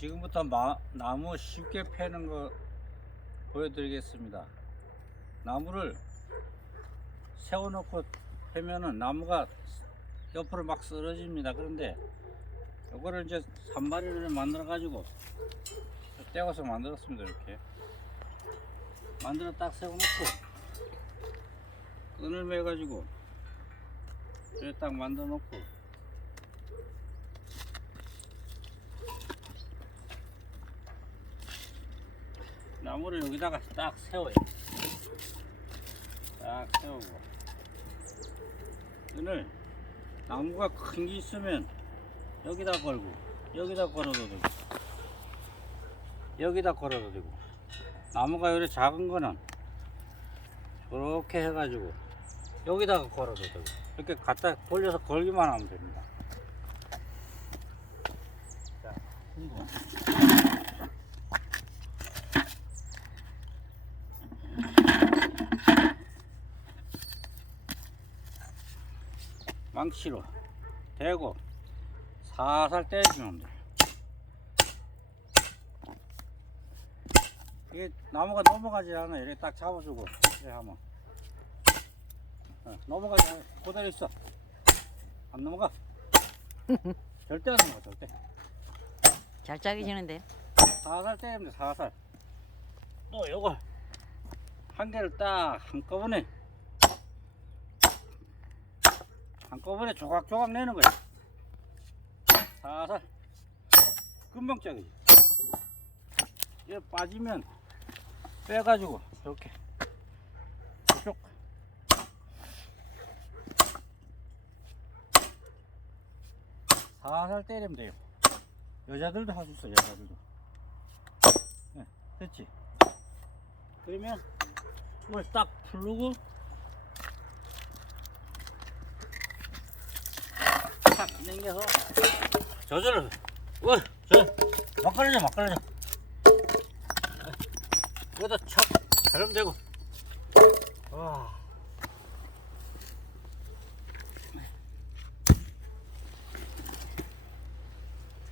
지금부터 나무 쉽게 패는 거 보여드리겠습니다. 나무를 세워놓고 패면은 나무가 옆으로 막 쓰러집니다. 그런데 이거를 이제 산마리를 만들어 가지고 떼어서 만들었습니다. 이렇게 만들어 딱 세워놓고 끈을 매 가지고 이렇게 딱 만들어 놓고 나무를 여기다가 딱 세워요. 딱 세우고 끈을 나무가 큰 게 있으면 여기다 걸고 여기다 걸어도 되고 여기다 걸어도 되고 나무가 요래 작은 거는 이렇게 해가지고 여기다가 걸어도 되고 이렇게 갖다 돌려서 걸기만 하면 됩니다. 자, 그리고 망치로 대고 살살 때려주면 돼요. 이게 나무가 넘어가지 않아. 이렇게 딱 잡아주고 이렇게 하면 넘어가지 않아. 그대로 있어. 안 넘어가. 절대 안 넘어가. 절대. 잘 짜기시는데. 살살 때리면 돼. 살살. 또 요걸 한 개를 딱 한꺼번에 조각조각 내는 거야. 살살. 금방 짜기지. 이게 빠지면 빼가지고 이렇게 쭉 살살 때리면 돼요. 여자들도 할 수 있어. 여자들도. 네, 됐지. 그러면 이걸 딱 풀르고 탁 당겨서 저절로 막 걸려져. 여기다 척 자르면 되고. 와.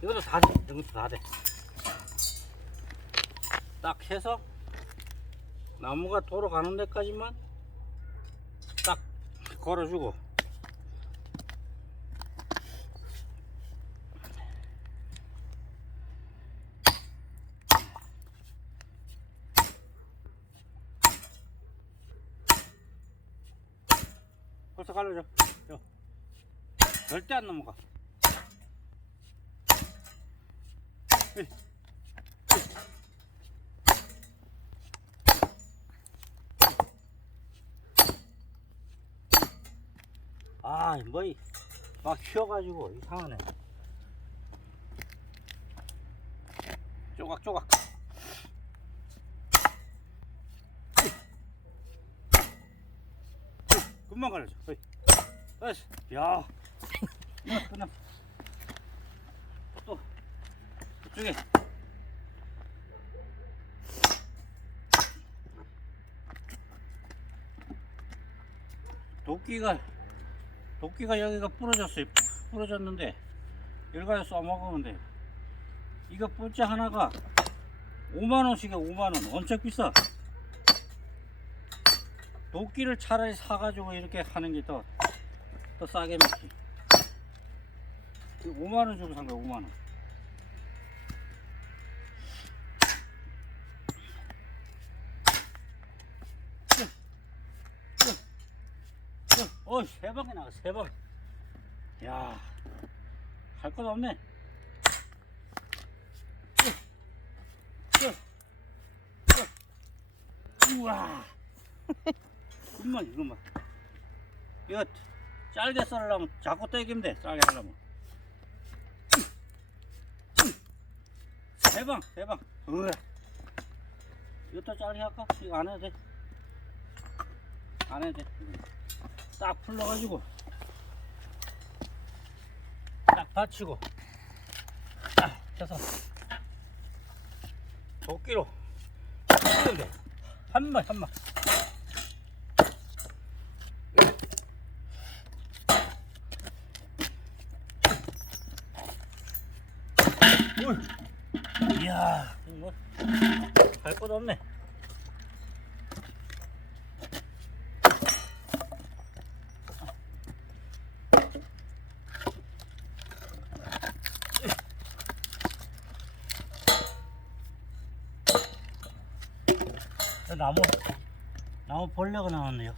이것도 다 돼. 이것도 다 돼. 딱 해서 나무가 돌아가는 데까지만 딱 걸어주고 벌써 갈라져. 절대 안 넘어가. 아, 뭐이 막 휘어가지고 이상하네. 조각조각. 금방 갈라져. 야, 끝나. 또 이쪽에 도끼가 여기가 부러졌어요. 부러졌는데 열가에 써먹으면 돼. 이거 뿌째 하나가 5만원씩이야. 5만원. 엄청 비싸. 도끼를 차라리 사가지고 이렇게 하는 게 더 싸게 먹지. 5만원 주고 산 거야. 5만원. 세 방에 나가. 세 방. 야, 할 것도 없네. 우와. 이것만. 이거 짧게 썰으려면 자꾸 떼기면 돼. 짧게 하려면. 세 방. 우와. 이것도 짧게 할까? 이거 안 해도 돼. 안 해도 돼. 딱 풀러가지고 딱 받치고 딱 해서 도끼로 치면 돼. 한 번. 이야, 뭐, 할 것도 없네. 나무 벌레가 나왔네요.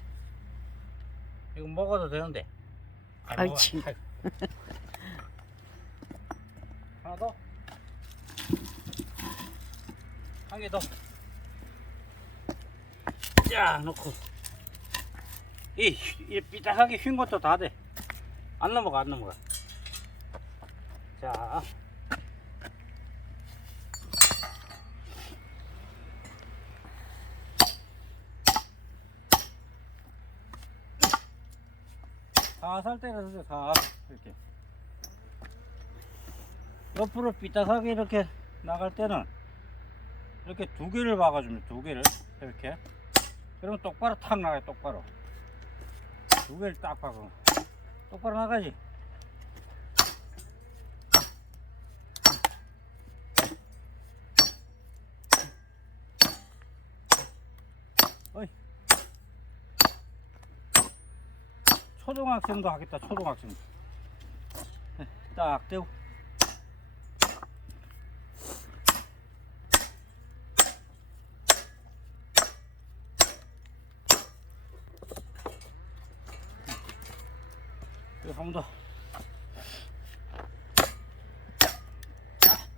이거 먹어도 되는데. 아이치. 하나 더. 한 개 더. 쫙 넣고. 이 삐딱하게 휜 것도 다 돼. 안 넘어가, 안 넘어가. 자. 살살 때려주세요. 이렇게 옆으로 삐딱하게 이렇게 나갈 때는 이렇게 두 개를 박아줍니다. 두 개를 이렇게. 그러면 똑바로 탁 나가요. 똑바로 두 개를 딱 박으면 똑바로 나가지. 어이. 초등학생도 하겠다. 초등학생도 딱 대고. 한 번 더.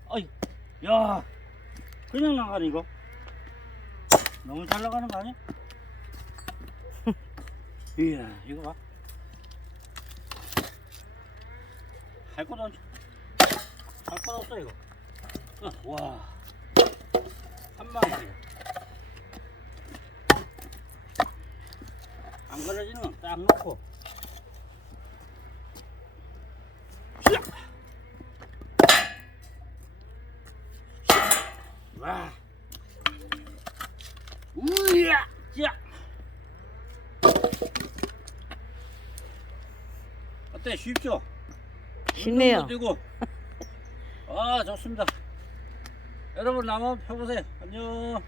어이, 야, 그냥 나가네 이거. 너무 잘 나가는 거 아니야? 이야, 이거 봐. 할 것도 없어 이거. 와, 한 방에 안 걸어지는 건 딱 놓고. 와, 우야, 야. 어때? 쉽죠? 쉽네요. 뛰고. 아, 좋습니다. 여러분 나무 펴보세요. 안녕.